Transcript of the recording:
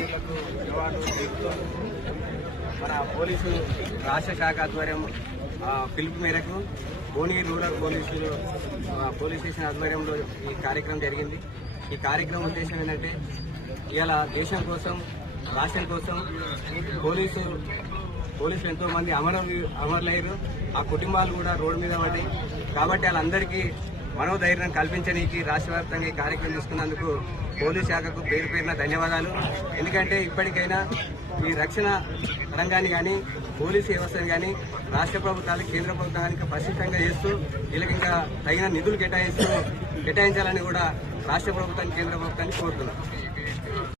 కార్మికులకు నివాళులు మన పోలీసు రాష్ట్ర శాఖ ఆధ్వర్యం పిలుపు మేరకు భువనగిరి రూరల్ పోలీసులు పోలీస్ స్టేషన్ ఆధ్వర్యంలో ఈ కార్యక్రమం జరిగింది. ఈ కార్యక్రమం ఉద్దేశం ఏంటంటే ఇవాళ దేశం కోసం రాష్ట్రం కోసం పోలీసు పోలీసులు ఎంతో మంది అమర అమరులయ్యారు. ఆ కుటుంబాలు కూడా రోడ్డు మీద పడి కాబట్టి వాళ్ళందరికీ మనోధైర్యం కల్పించడానికి రాష్ట్ర వ్యాప్తంగా ఈ కార్యక్రమం తీసుకున్నందుకు పోలీస్ శాఖకు పేరు పేరున ధన్యవాదాలు. ఎందుకంటే ఇప్పటికైనా ఈ రక్షణ రంగాన్ని కానీ పోలీసు వ్యవస్థను కానీ రాష్ట్ర ప్రభుత్వాలు కేంద్ర ప్రభుత్వానికి పటిష్టంగా చేస్తూ వీళ్ళకి ఇంకా తగిన నిధులు కేటాయిస్తూ కేటాయించాలని కూడా రాష్ట్ర ప్రభుత్వాన్ని కేంద్ర ప్రభుత్వాన్ని కోరుతున్నాం.